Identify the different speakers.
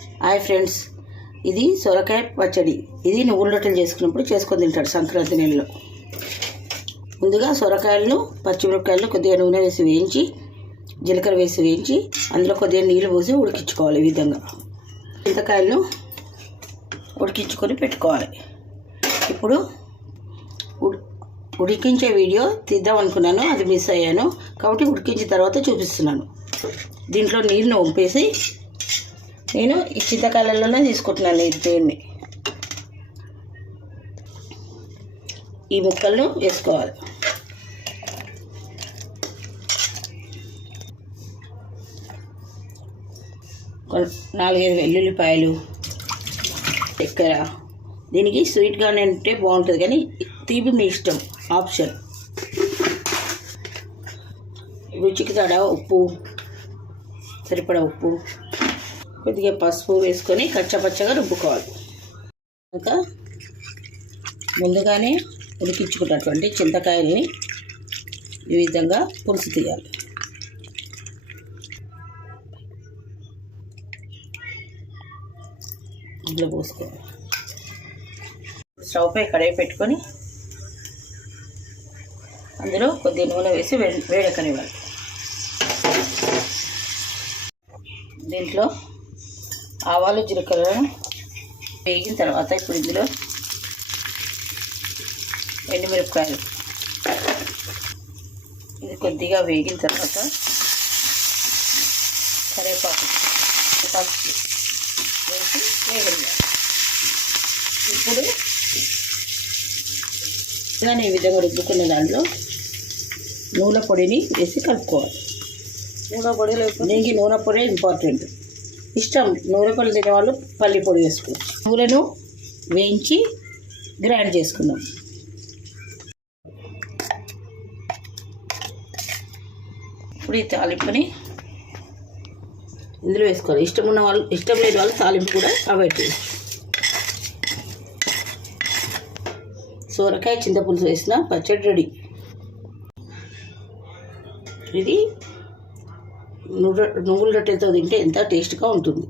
Speaker 1: Hi friends. ఇది సొరకాయ పచ్చడి. ఇది నువ్వుల రొట్టెలు చేసుకున్నప్పుడు చేసుకొని తింటాడు సంక్రాంతి నెలలో. ముందుగా సొరకాయలను పచ్చిమిరపకాయలను కొద్దిగా నూనె వేసి వేయించి జీలకర్ర వేసి వేయించి అందులో కొద్దిగా నీళ్ళు పోసి ఉడికించుకోవాలి ఈ విధంగా. చింతకాయలను ఉడికించుకొని పెట్టుకోవాలి. ఇప్పుడు ఉడికించే వీడియో తీద్దాం అనుకున్నాను అది మిస్ అయ్యాను. కాబట్టి ఉడికించిన తర్వాత చూపిస్తున్నాను. దీంట్లో నీళ్ళను వంపేసి నేను ఈ చింతకాయలలోనే తీసుకుంటున్నాను ఈ దీన్ని ఈ ముక్కలను వేసుకోవాలి. నాలుగైదు వెల్లుల్లిపాయలు చక్కెర. దీనికి స్వీట్గానే ఉంటే బాగుంటుంది కానీ తీపి మీ ఇష్టం ఆప్షన్. రుచికి తడ ఉప్పు సరిపడా ఉప్పు. కొద్దిగా పసుపు వేసుకొని కచ్చపచ్చగా రుబ్బుకోవాలి. ఇంకా ముందుగానే ఉడికించుకున్నటువంటి చింతకాయల్ని ఈ విధంగా పులుసు తీయాలి. ఇందులో పోసుకోవాలి. స్టవ్ పై కడాయి పెట్టుకొని అందులో కొద్దిగా నూనె వేసి వే వేడెక్కనివ్వాలి. దీంట్లో ఆవాలు జీలకర్ర వేగిన తర్వాత ఇప్పుడు ఇందులో ఎండుమిరపకాయలు. ఇది కొద్దిగా వేగిన తర్వాత కరివేపాకు కరివేపాకు వేసి వేగనివ్వాలి. ఇప్పుడు ఇలానే ఈ విధంగా రుద్దుకున్న దాంట్లో నూనె పొడిని వేసి కలుపుకోవాలి. నూనె పొడి దీనికి నూనె పొడి ఇంపార్టెంట్ ఇష్టం. నూనె పొడి తినేవాళ్ళు పల్లి పొడి వేసుకోవచ్చు నూనెను వేయించి గ్రైండ్ చేసుకుందాం. ఇప్పుడు ఈ తాలింపుని ఇందులో వేసుకోవాలి. ఇష్టం ఉన్న వాళ్ళు ఇష్టం లేని వాళ్ళు తాలింపు కూడా అవాయిడ్ చేయొచ్చు సోరకాయ చింతపులుసు వేసిన పచ్చడి రెడీ. ఇది నువ్వుల నువ్వుల తింటే ఎంత టేస్ట్గా ఉంటుంది.